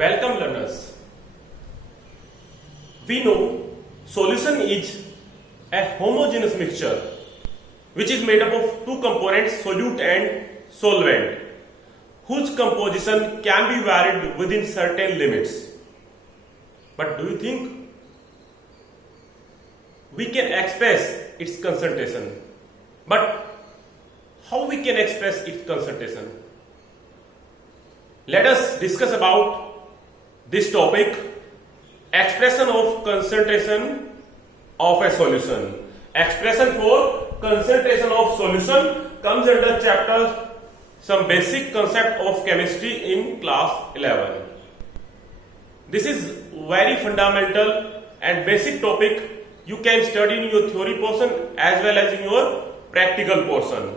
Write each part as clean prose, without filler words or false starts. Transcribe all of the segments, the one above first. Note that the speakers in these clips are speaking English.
Welcome learners. We know solution is a homogeneous mixture which is made up of two components, solute and solvent, whose composition can be varied within certain limits. But do you think we can express its concentration? But how we can express its concentration? Let us discuss about this topic, expression of concentration of a solution. Expression for concentration of solution comes under chapter some basic concept of chemistry in class 11. This is very fundamental and basic topic you can study in your theory portion as well as in your practical portion.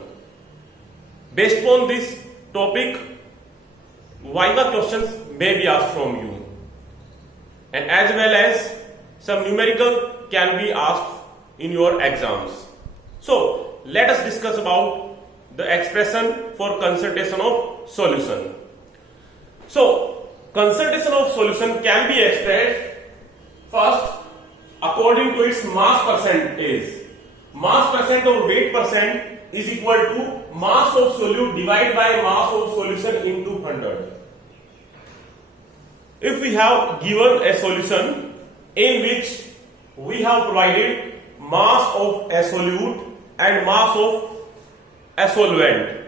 Based on this topic, viva questions may be asked from you, and as well as some numerical can be asked in your exams. So let us discuss about the expression for concentration of solution. So concentration of solution can be expressed first according to its mass percentage. Mass percent or weight percent is equal to mass of solute divided by mass of solution into 100. If we have given a solution in which we have provided mass of a solute and mass of a solvent,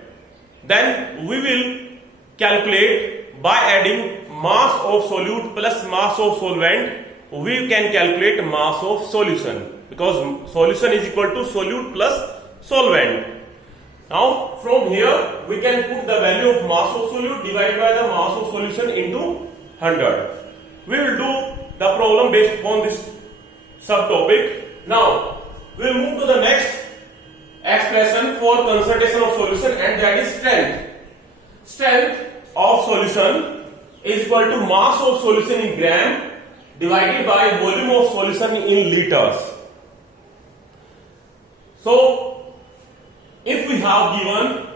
then we will calculate by adding mass of solute plus mass of solvent, we can calculate mass of solution, because solution is equal to solute plus solvent. Now from here we can put the value of mass of solute divided by the mass of solution into 100. We will do the problem based upon this subtopic. Now we will move to the next expression for concentration of solution, and that is strength. Strength of solution is equal to mass of solution in gram divided by volume of solution in liters. So if we have given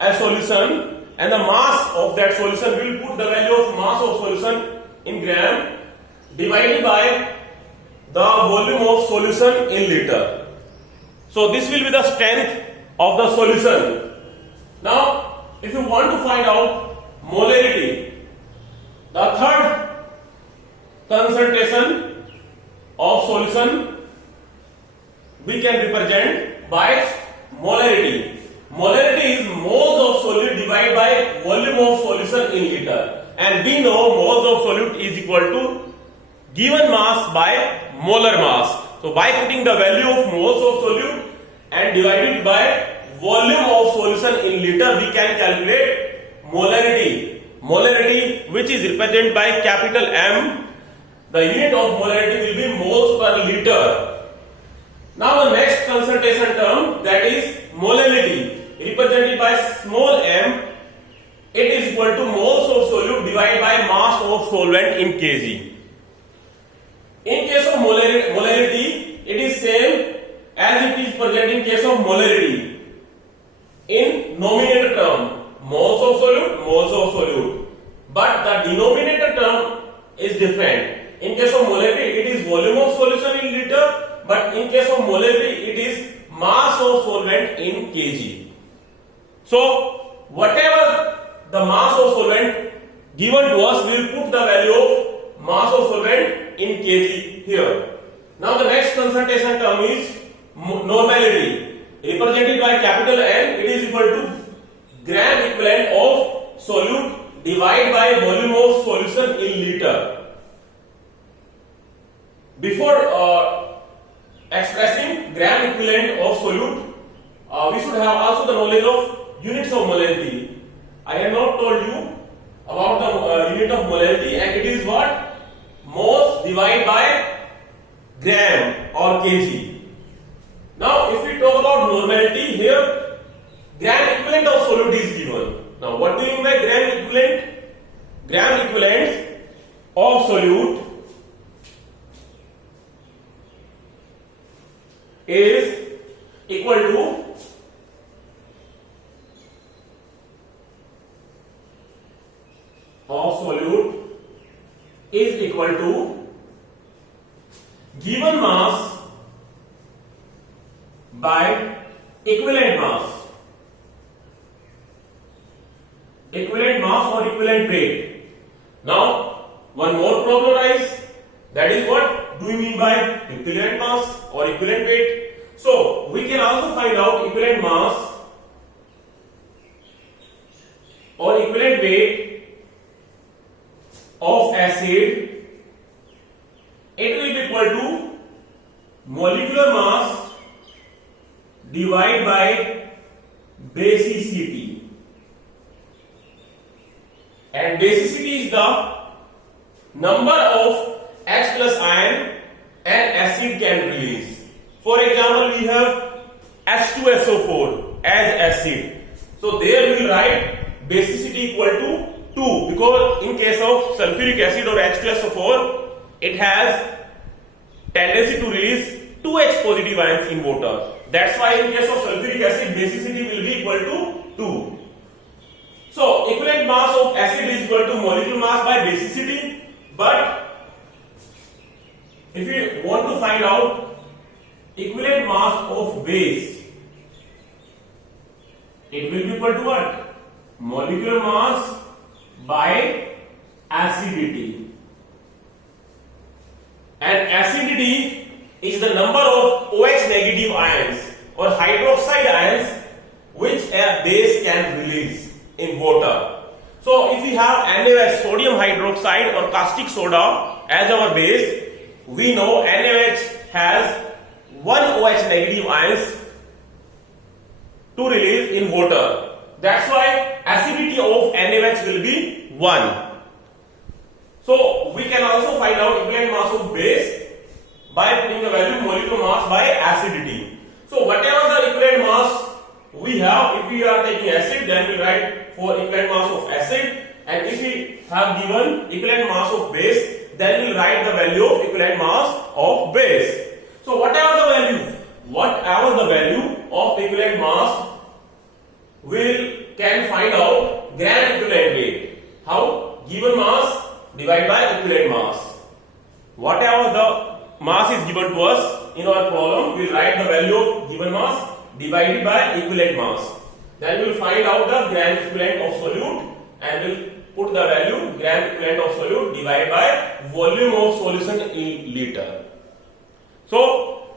a solution and the mass of that solution, we will put the value of mass of solution in gram divided by the volume of solution in liter. So this will be the strength of the solution. Now if you want to find out molarity, the third concentration of solution we can represent by molarity. Molarity is moles of solute divided by volume of solution in liter, and we know moles of solute is equal to given mass by molar mass. So by putting the value of moles of solute and divided by volume of solution in liter, we can calculate molarity. Molarity, which is represented by capital M. The unit of molarity will be moles per liter. Now the next concentration term, that is molality, represented by small m. It is equal to moles of solute divided by mass of solvent in kg. In case of molarity, it is same as it is present in case of molarity. In numerator term, moles of solute, but the denominator term is different. In case of molarity, it is volume of solution in liter, but in case of molarity, it is mass of solvent in kg. So whatever the mass of solvent given to us, we will put the value of mass of solvent in kg here. Now the next concentration term is normality, represented by capital N. It is equal to gram equivalent of solute divided by volume of solution in liter. Before expressing gram equivalent of solute, we should have also the knowledge of units of molarity. I have not told you about the unit of molarity, and it is what? Moles divided by gram or kg. Now if we talk about normality, here gram equivalent of solute is given. Now what do you mean by gram equivalent? Gram equivalent of solute is equal to of solute equal to given mass by equivalent mass. Equivalent mass or equivalent weight. Now, one more problem arises. That is, what do we mean by equivalent mass or equivalent weight? So, we can also find out equivalent mass or equivalent weight of acid. It will be equal to molecular mass divided by basicity. And basicity is the number of H plus ion an acid can release. For example, we have H2SO4 as acid. So there we will write basicity equal to 2, because in case of sulfuric acid or H2SO4, it has tendency to release 2H positive ions in water. That's why in case of sulfuric acid, basicity will be equal to 2. So equivalent mass of acid is equal to molecular mass by basicity. But if you want to find out equivalent mass of base, it will be equal to what? Molecular mass by acidity. And acidity is the number of OH negative ions or hydroxide ions which a base can release in water. So if we have NaOH, sodium hydroxide or caustic soda as our base, we know NaOH has 1 OH negative ions to release in water. That's why acidity of NaOH will be 1. So we can also find out equivalent mass of base by putting the value molecular mass by acidity. So whatever the equivalent mass we have, if we are taking acid, then we write for equivalent mass of acid, and if we have given equivalent mass of base, then we will write the value of equivalent mass of base. So whatever the value of equivalent mass, we can find out gram equivalent weight. How? Given mass divided by equivalent mass. Whatever the mass is given to us in our problem, we will write the value of given mass divided by equivalent mass. Then we will find out the gram equivalent of solute, and we will put the value gram equivalent of solute divided by volume of solution in liter. So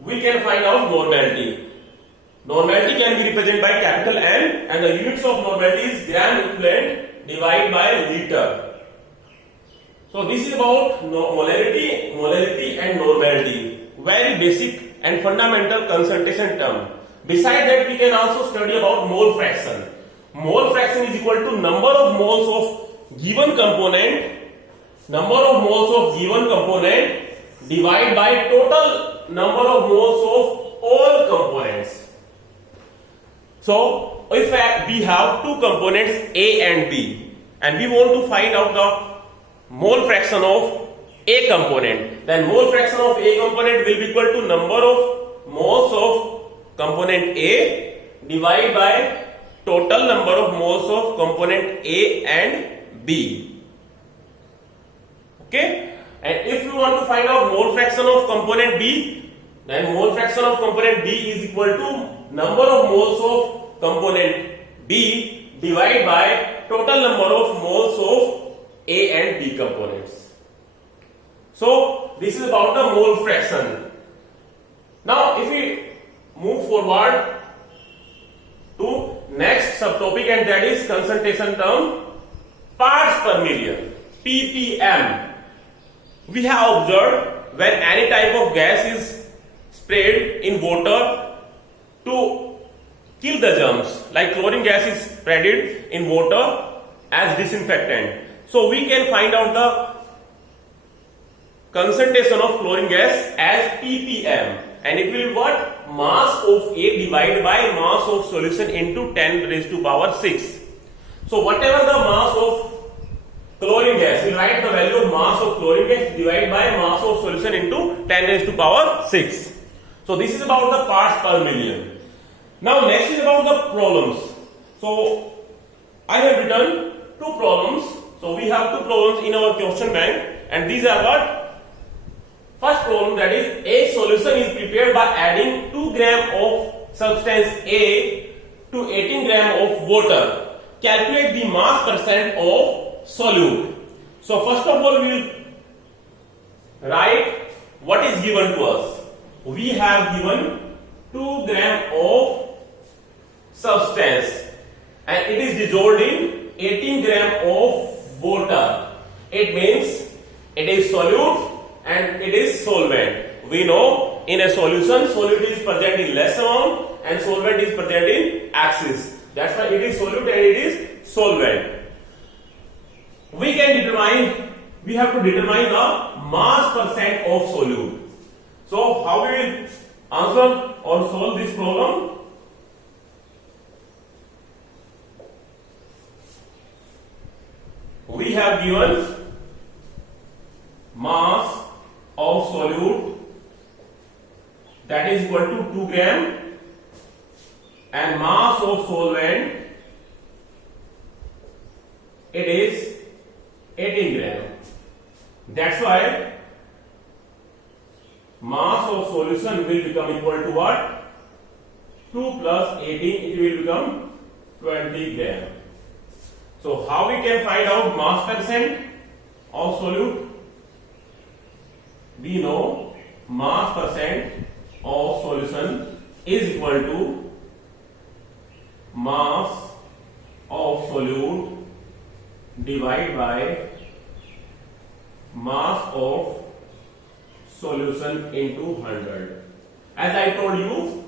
we can find out normality. Normality can be represented by capital N, and the units of normality is gram equivalent divided by liter. So this is about molarity and normality. Very basic and fundamental concentration term. Besides that, we can also study about mole fraction. Mole fraction is equal to number of moles of given component, divided by total number of moles of all components. So if we have two components A and B, and we want to find out the mole fraction of A component, then mole fraction of A component will be equal to number of moles of component A divided by total number of moles of component A and B. Okay? And if you want to find out mole fraction of component B, then mole fraction of component B is equal to number of moles of component B divided by total number of moles of A and B components. So this is about the mole fraction. Now if we move forward to next subtopic, and that is concentration term, parts per million, ppm. We have observed when any type of gas is sprayed in water to kill the germs, like chlorine gas is sprayed in water as disinfectant. So we can find out the concentration of chlorine gas as ppm, and it will be what? Mass of A divided by mass of solution into 10 raised to power 6. So whatever the mass of chlorine gas, we write the value of mass of chlorine gas divided by mass of solution into 10 raised to power 6. So this is about the parts per million. Now next is about the problems. So I have written two problems. So we have two problems in our question bank, and these are what? First problem, that is a solution is prepared by adding 2 gram of substance A to 18 gram of water. Calculate the mass percent of solute. So first of all, we will write what is given to us. We have given 2 gram of substance and it is dissolved in 18 gram of water. It means it is solute and it is solvent. We know in a solution, solute is present in less amount and solvent is present in excess. That's why it is solute and it is solvent. We have to determine the mass percent of solute. So how we will answer or solve this problem? We have given mass of solute that is equal to 2 gram and mass of solvent it is 18 gram. That's why mass of solution will become equal to what? 2 plus 18, it will become 20 gram. So how we can find out mass percent of solute? We know mass percent of solution is equal to mass of solute divided by mass of solution into 100. As I told you,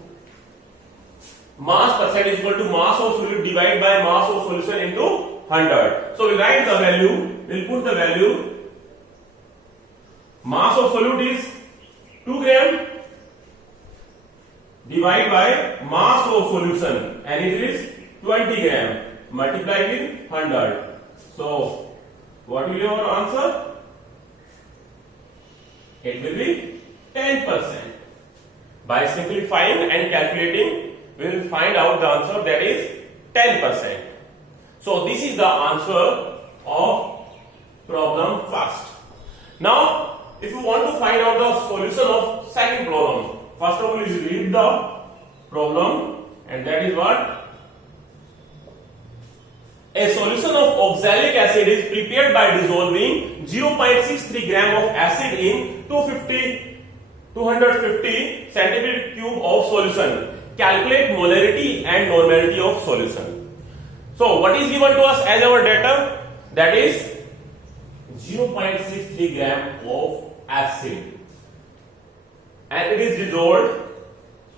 mass percent is equal to mass of solute divided by mass of solution into 100. So we write the value, we'll put the value. Mass of solute is 2 gram divided by mass of solution and it is 20 gram multiplied with 100. So what will be your answer? It will be 10%. By simplifying and calculating, we will find out the answer, that is 10%. So this is the answer of problem first. Now, if you want to find out the solution of second problem, first of all you read the problem, and that is what? A solution of oxalic acid is prepared by dissolving 0.63 gram of acid in 250 centimeter cube of solution. Calculate molarity and normality of solution. So what is given to us as our data? That is 0.63 gram of acid and it is dissolved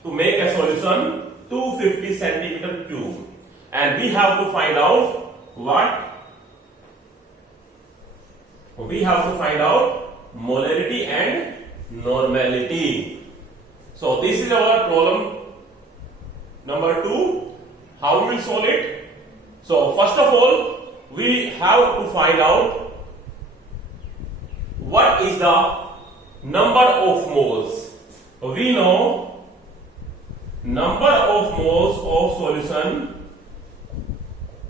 to make a solution 250 centimeter cube, and we have to find out what? We have to find out molarity and normality. So this is our problem number 2. How we will solve it? So first of all, we have to find out what is the number of moles. We know number of moles of solution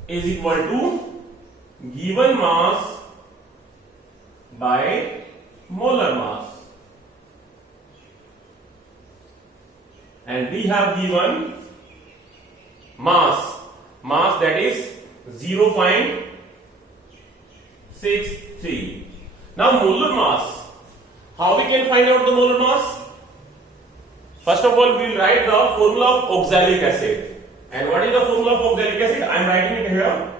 is equal to given mass by molar mass, and we have given mass that is 0.63. Now molar mass, how we can find out the molar mass? First of all, we will write the formula of oxalic acid. And what is the formula of oxalic acid? I am writing it here.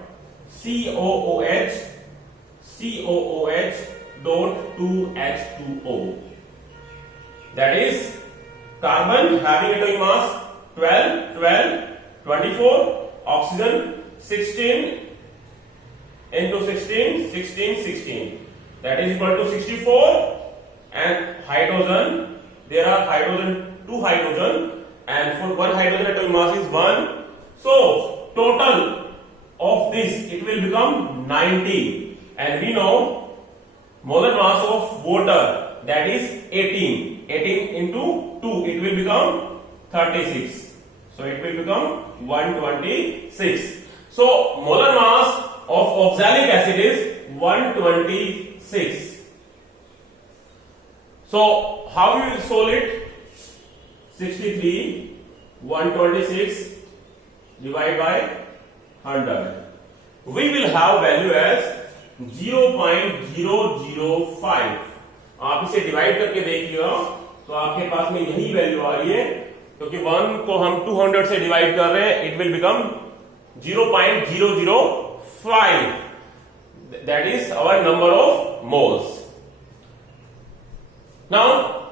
COOH dot 2H2O. That is carbon having atomic mass 12, 12, 24, oxygen 16 into 16, 16, 16. That is equal to 64, and hydrogen, there are two hydrogen, and for one hydrogen atomic mass is 1. So total of this, it will become 90, and we know molar mass of water, that is 18 into 2, it will become 36. So it will become 126. So molar mass of oxalic acid is 126. So how we will solve it? 63, 126 divided by 100. We will have value as 0.005. आप इसे divide करके देखिए तो आपके पास में यही value आ रही है, क्योंकि 1 को हम 200 से डिवाइड कर रहे हैं, it will become 0.005. That is our number of moles. Now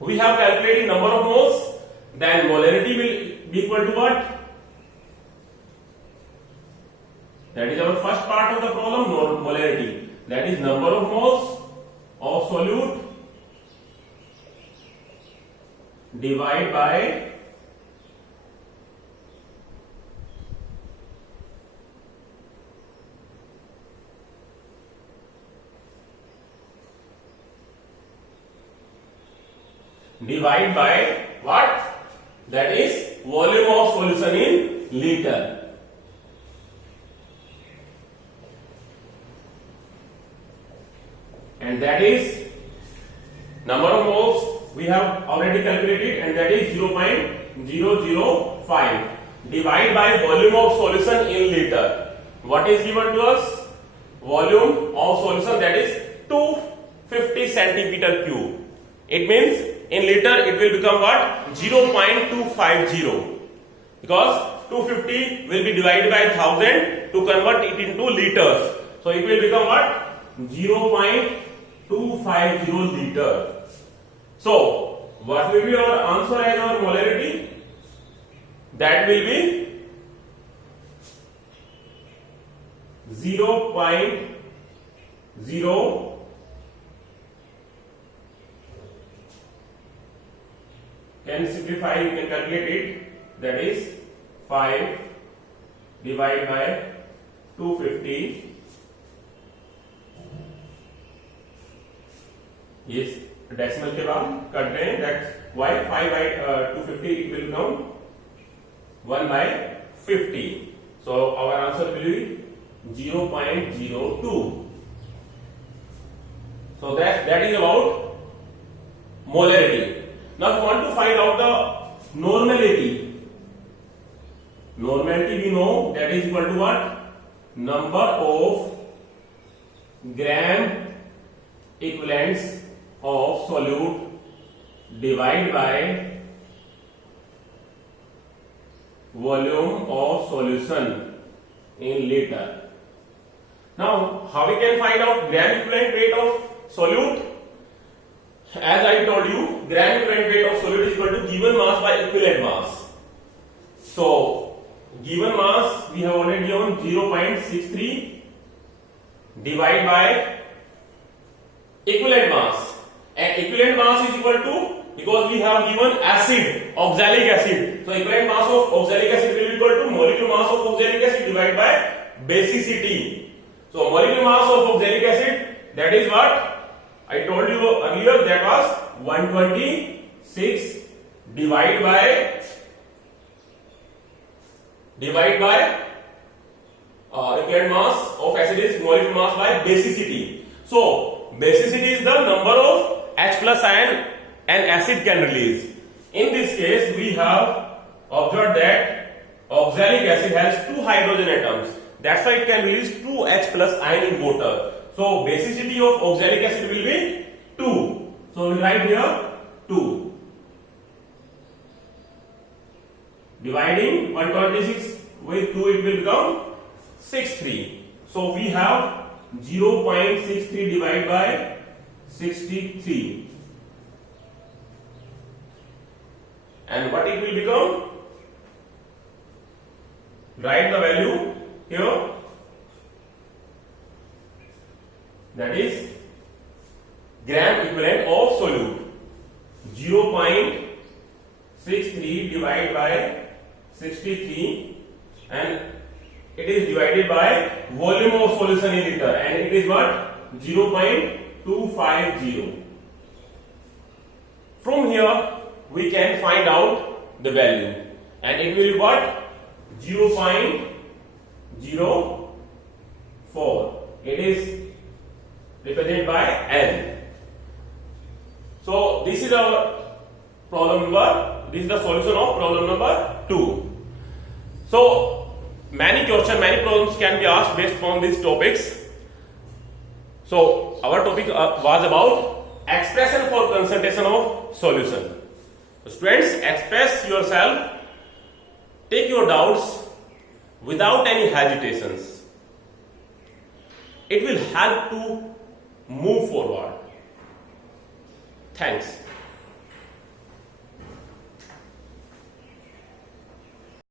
we have calculated number of moles, then molarity will be equal to what? That is our first part of the problem, molarity. That is number of moles of solute divided by what? That is volume of solution in liter. And that is number of moles we have already calculated, and that is 0.005 divided by volume of solution in liter. What is given to us? Volume of solution, that is 250 centimeter cube. It means in liter it will become what? 0.250, because 250 will be divided by 1000 to convert it into liters. So it will become what? 0.250 liter. So what will be our answer as our molarity? That will be 0.0. Can simplify, you can calculate it. That is 5 divided by 250. Yes, decimal के बाद cut रहे हैं. That's why 5 by 250 it will become 1 by 50. So our answer will be 0.02. So that is about molarity. Now if you want to find out the normality, we know that is equal to what? Number of gram equivalents of solute divided by volume of solution in liter. Now how we can find out gram equivalent weight of solute? As I told you, gram equivalent weight of solute is equal to given mass by equivalent mass. So given mass we have already given 0.63 divided by equivalent mass, and equivalent mass is equal to, because we have given acid, oxalic acid, so equivalent mass of oxalic acid will be equal to molecular mass of oxalic acid divided by basicity. So molecular mass of oxalic acid, that is what I told you earlier, that was 126 divided by equivalent mass of acid is molecular mass by basicity. So basicity is the number of H plus ion an acid can release. In this case we have observed that oxalic acid has 2 hydrogen atoms, that's why it can release 2 H plus ion in water. So basicity of oxalic acid will be 2. So we write here 2. Dividing 126 with 2, it will become 63. So we have 0.63 divided by 63. And what it will become? Write the value here. That is gram equivalent of solute. 0.63 divided by 63, and it is divided by volume of solution in liter, and it is what? 0.250. From here we can find out the value, and it will be what? 0.04. It is represented by N. So this is our this is the solution of problem number 2. So many problems can be asked based upon these topics. So our topic was about expression for concentration of solution. So students, express yourself, take your doubts without any hesitations. It will help to move forward. Thanks.